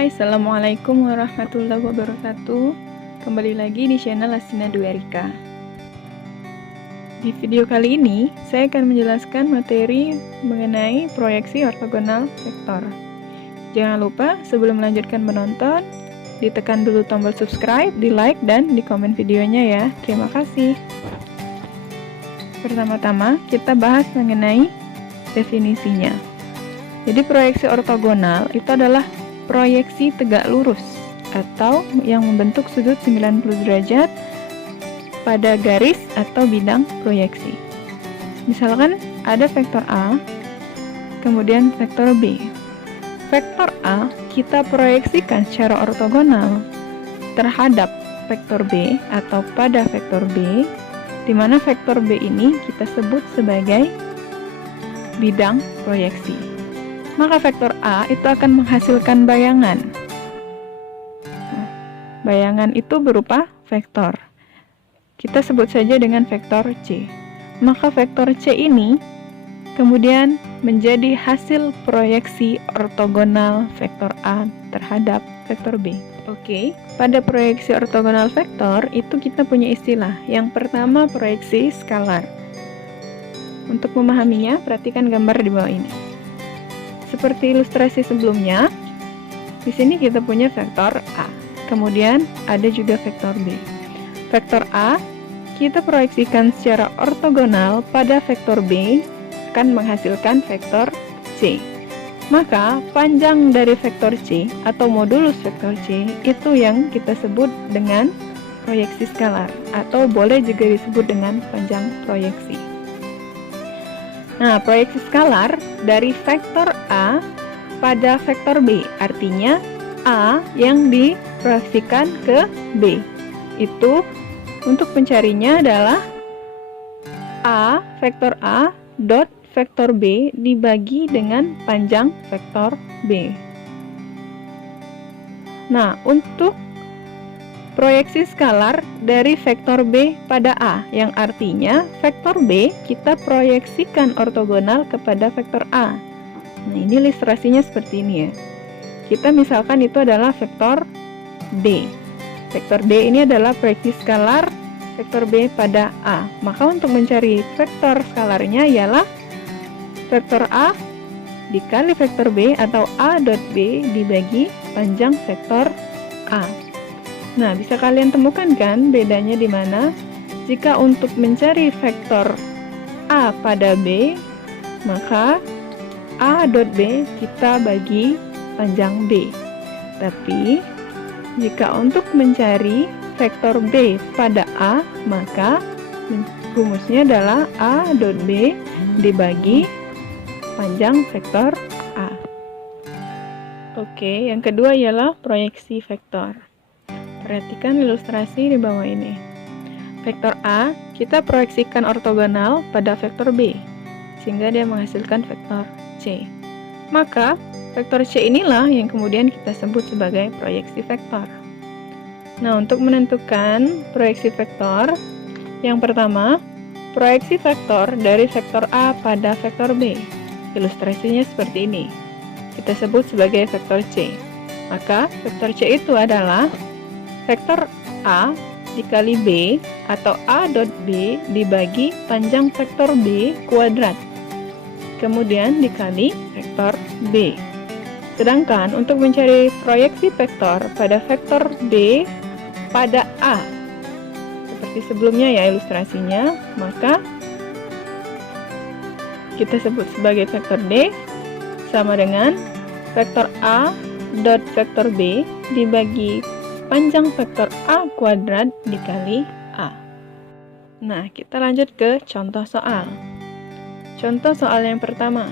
Hai, Assalamualaikum warahmatullahi wabarakatuh. Kembali lagi di channel Astina Dwi Erika. Di video kali ini, saya akan menjelaskan materi mengenai proyeksi ortogonal vektor. Jangan lupa sebelum melanjutkan menonton, ditekan dulu tombol subscribe, di like, dan di komen videonya ya. Terima kasih. Pertama-tama, kita bahas mengenai definisinya. Jadi proyeksi ortogonal itu adalah proyeksi tegak lurus atau yang membentuk sudut 90 derajat pada garis atau bidang proyeksi. Misalkan ada vektor A, kemudian vektor B. Vektor A kita proyeksikan secara ortogonal terhadap vektor B atau pada vektor B, di mana vektor B ini kita sebut sebagai bidang proyeksi. Maka vektor A itu akan menghasilkan bayangan. Bayangan itu berupa vektor. Kita sebut saja dengan vektor C. Maka vektor C ini kemudian menjadi hasil proyeksi ortogonal vektor A terhadap vektor B. Oke, pada proyeksi ortogonal vektor itu kita punya istilah. Yang pertama proyeksi skalar. Untuk memahaminya, perhatikan gambar di bawah ini. Seperti ilustrasi sebelumnya, di sini kita punya vektor A. Kemudian ada juga vektor B. Vektor A kita proyeksikan secara ortogonal pada vektor B akan menghasilkan vektor C. Maka panjang dari vektor C atau modulus vektor C itu yang kita sebut dengan proyeksi skalar atau boleh juga disebut dengan panjang proyeksi. Nah, proyeksi skalar dari vektor A pada vektor B, artinya A yang diproyeksikan ke B. Itu untuk mencarinya adalah A, vektor A, dot vektor B dibagi dengan panjang vektor B. Nah, untuk proyeksi skalar dari vektor B pada A, yang artinya vektor B kita proyeksikan ortogonal kepada vektor A. Nah, ini ilustrasinya seperti ini ya. Kita misalkan itu adalah vektor D. Vektor D ini adalah proyeksi skalar vektor B pada A. Maka untuk mencari vektor skalarnya ialah vektor A dikali vektor B atau A dot B dibagi panjang vektor A. Nah, bisa kalian temukan kan bedanya di mana? Jika untuk mencari vektor A pada B, maka A dot B kita bagi panjang B. Tapi, jika untuk mencari vektor B pada A, maka rumusnya adalah A dot B dibagi panjang vektor A. Oke, yang kedua ialah proyeksi vektor. Perhatikan ilustrasi di bawah ini. Vektor A kita proyeksikan ortogonal pada vektor B, sehingga dia menghasilkan vektor C. Maka, vektor C inilah yang kemudian kita sebut sebagai proyeksi vektor. Nah, untuk menentukan proyeksi vektor, yang pertama, proyeksi vektor dari vektor A pada vektor B. Ilustrasinya seperti ini. Kita sebut sebagai vektor C. Maka, vektor C itu adalah vektor A dikali B atau A dot B dibagi panjang vektor B kuadrat. Kemudian dikali vektor B. Sedangkan untuk mencari proyeksi vektor pada vektor B pada A, seperti sebelumnya ya ilustrasinya, maka kita sebut sebagai vektor D sama dengan vektor A dot vektor B dibagi panjang vektor A kuadrat dikali A. Nah, kita lanjut ke contoh soal. Contoh soal yang pertama.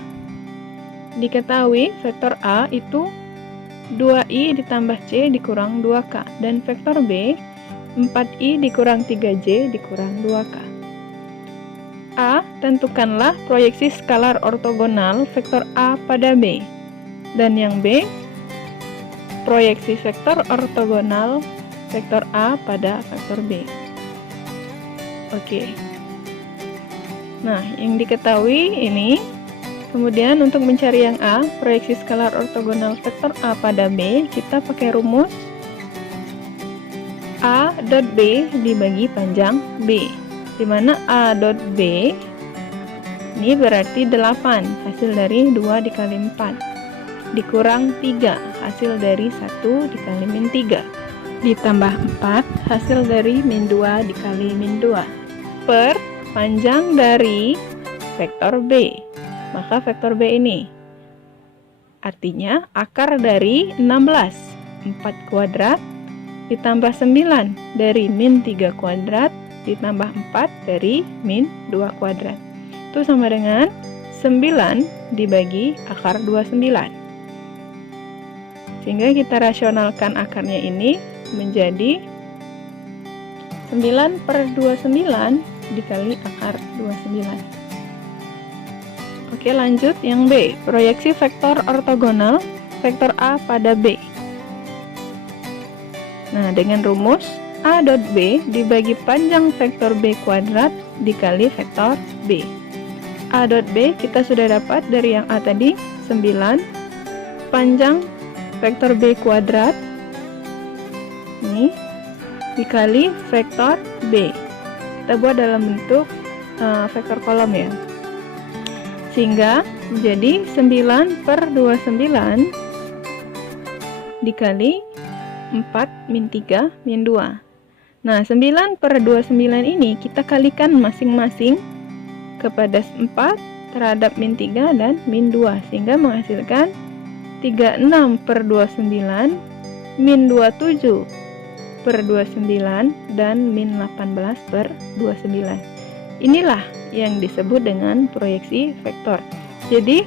Diketahui vektor A itu 2i ditambah c dikurang 2k dan vektor B 4i dikurang 3j dikurang 2k. A, tentukanlah proyeksi skalar ortogonal vektor A pada B. Dan yang B, proyeksi vektor ortogonal vektor A pada vektor B. Oke. Nah, yang diketahui ini Kemudian untuk mencari yang A, proyeksi skalar ortogonal vektor A pada B, kita pakai rumus A dot B dibagi panjang B, di mana A dot B ini berarti 8, hasil dari 2 dikali 4, dikurang 3, hasil dari 1 dikali min 3, ditambah 4, hasil dari min 2 dikali min 2, per panjang dari vektor B. Maka vektor B ini artinya akar dari 16, 4 kuadrat ditambah 9 dari min 3 kuadrat ditambah 4 dari min 2 kuadrat. Itu sama dengan 9 dibagi akar 29. Sehingga kita rasionalkan akarnya ini menjadi 9/29 dikali akar 29. Oke, lanjut yang B, proyeksi vektor ortogonal vektor A pada B. Nah, dengan rumus A dot B dibagi panjang vektor B kuadrat dikali vektor B. A dot B kita sudah dapat dari yang A tadi, 9, panjang vektor B kuadrat ini dikali vektor B. Kita buat dalam bentuk vektor kolom ya. Sehingga menjadi 9/29 dikali 4 min 3 min 2. Nah, 9/29 ini kita kalikan masing-masing kepada 4 terhadap min 3 dan min 2, sehingga menghasilkan 36/29 min 27/29 dan min 18/29. Inilah yang disebut dengan proyeksi vektor. Jadi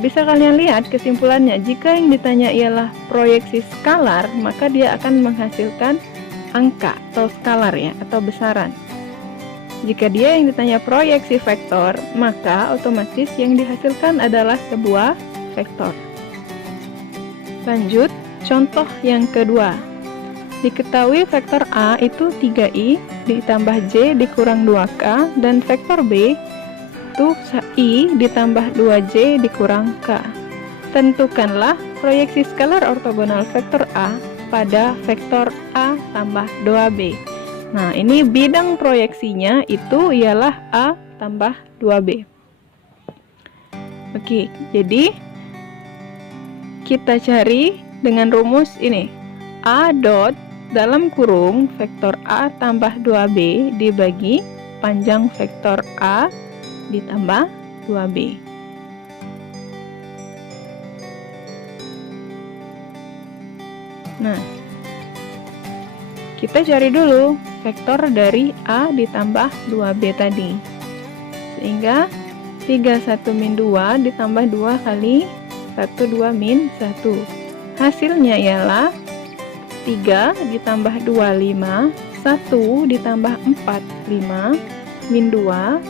bisa kalian lihat kesimpulannya, jika yang ditanya ialah proyeksi skalar, maka dia akan menghasilkan angka atau skalar ya, atau besaran. Jika dia yang ditanya proyeksi vektor, maka otomatis yang dihasilkan adalah sebuah vektor. Lanjut, contoh yang kedua. Diketahui vektor A itu 3i ditambah j dikurang 2k, dan vektor B itu i ditambah 2j dikurang k. Tentukanlah proyeksi skalar ortogonal vektor A pada vektor A tambah 2b. Nah, ini bidang proyeksinya itu ialah A tambah 2b. Oke, jadi kita cari dengan rumus ini. A dot dalam kurung vektor A tambah 2b dibagi panjang vektor A ditambah 2b. Nah, kita cari dulu vektor dari A ditambah 2b tadi. Sehingga 31 min 2 ditambah 2 kali 12 min 1. Hasilnya ialah 3 ditambah 2, 5, 1 ditambah 4, 5, min 2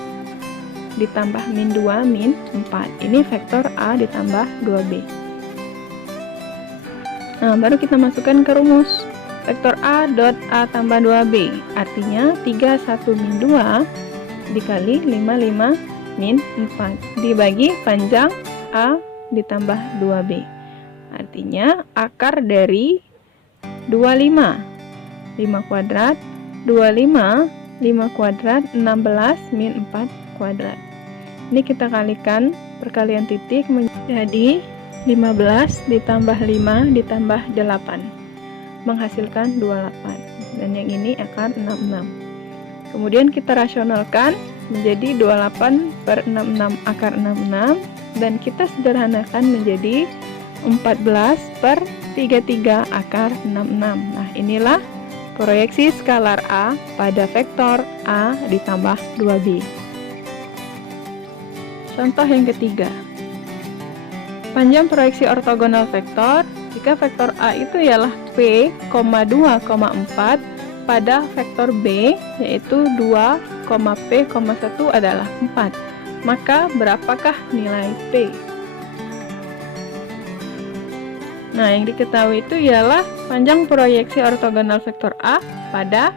ditambah min 2, min 4. Ini vektor A ditambah 2b. Nah, baru kita masukkan ke rumus. Vektor A dot A tambah 2b, artinya 31 min 2 dikali 55 min 4, dibagi panjang A ditambah 2b. Artinya akar dari 25, 5 kuadrat, 25, 5 kuadrat, 16 min 4 kuadrat. Ini kita kalikan perkalian titik menjadi 15 ditambah 5 ditambah 8, menghasilkan 28. Dan yang ini akar 66. Kemudian kita rasionalkan menjadi 28/66 akar 66, dan kita sederhanakan menjadi 14/33 akar 66. Nah, inilah proyeksi skalar A pada vektor A ditambah 2b. Contoh yang ketiga. Panjang proyeksi ortogonal vektor jika vektor A itu ialah P, 2,4 pada vektor B, yaitu 2, P, 1 adalah 4. Maka berapakah nilai P? Nah, yang diketahui itu ialah panjang proyeksi ortogonal vektor A pada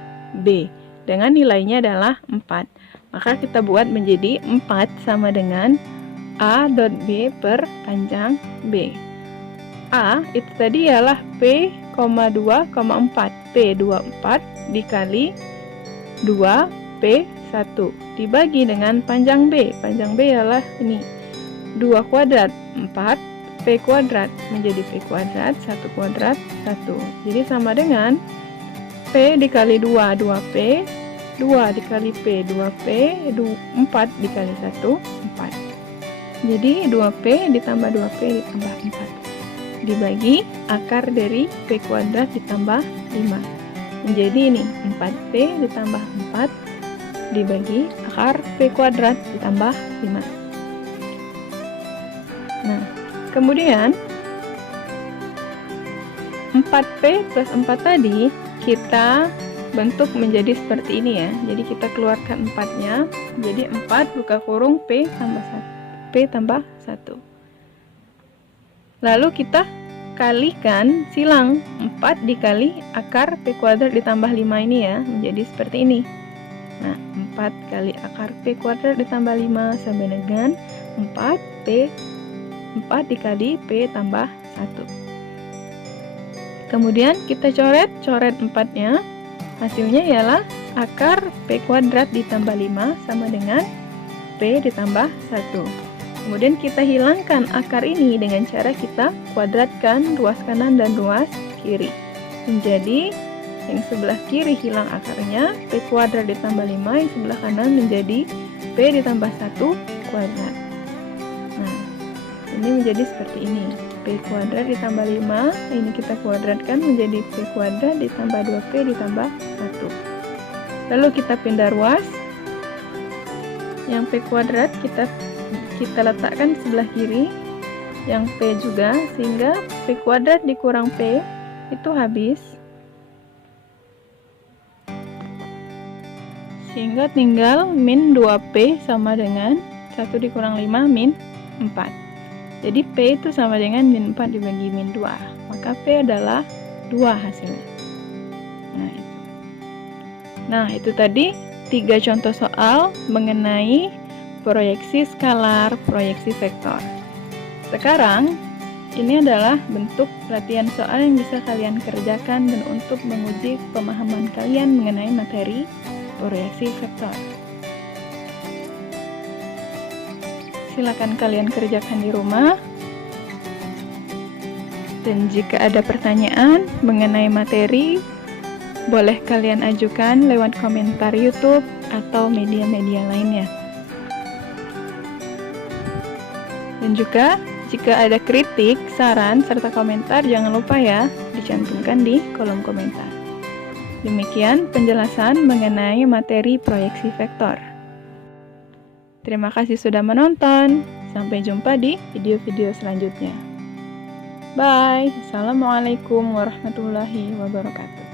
B dengan nilainya adalah 4. Maka kita buat menjadi 4 sama dengan A dot B per panjang B. A itu tadi ialah P, 2,4. P24 dikali 2P1 dibagi dengan panjang B. Panjang B ialah ini 2 kuadrat 4 P kuadrat menjadi P kuadrat 1 kuadrat 1. Jadi sama dengan P dikali 2 2P, 2 dikali P 2P, 4 dikali 1 4. Jadi 2P ditambah 2P ditambah 4 dibagi akar dari P kuadrat ditambah 5. Menjadi ini 4P ditambah 4 dibagi akar P kuadrat ditambah 5. Nah, kemudian 4P plus 4 tadi kita bentuk menjadi seperti ini ya. Jadi kita keluarkan 4-nya. Jadi 4 buka kurung P tambah 1. P tambah 1. Lalu kita kalikan silang 4 dikali akar P kuadrat ditambah 5 ini ya, menjadi seperti ini. Nah, 4 kali akar P kuadrat ditambah 5 sama dengan 4 dikali P tambah 1. Kemudian kita coret 4-nya. Hasilnya ialah akar P kuadrat ditambah 5 sama dengan P ditambah 1. Kemudian kita hilangkan akar ini dengan cara kita kuadratkan ruas kanan dan ruas kiri. Menjadi yang sebelah kiri hilang akarnya, P kuadrat ditambah 5, yang sebelah kanan menjadi P ditambah 1 kuadrat. Nah, ini menjadi seperti ini. P kuadrat ditambah 5, ini kita kuadratkan menjadi P kuadrat ditambah 2P ditambah 1. Lalu kita pindah ruas. Yang P kuadrat kita letakkan sebelah kiri, yang P juga, sehingga P kuadrat dikurang P itu habis, sehingga tinggal min 2P sama dengan 1 dikurang 5 min 4. Jadi P itu sama dengan min 4 dibagi min 2, maka P adalah 2 hasilnya. Nah itu tadi 3 contoh soal mengenai proyeksi skalar, proyeksi vektor. Sekarang, ini adalah bentuk latihan soal yang bisa kalian kerjakan dan untuk menguji pemahaman kalian mengenai materi proyeksi vektor. Silakan kalian kerjakan di rumah. Dan jika ada pertanyaan mengenai materi, boleh kalian ajukan lewat komentar YouTube atau media-media lainnya. Dan juga jika ada kritik, saran, serta komentar, jangan lupa ya dicantumkan di kolom komentar. Demikian penjelasan mengenai materi proyeksi vektor. Terima kasih sudah menonton. Sampai jumpa di video-video selanjutnya. Bye. Assalamualaikum warahmatullahi wabarakatuh.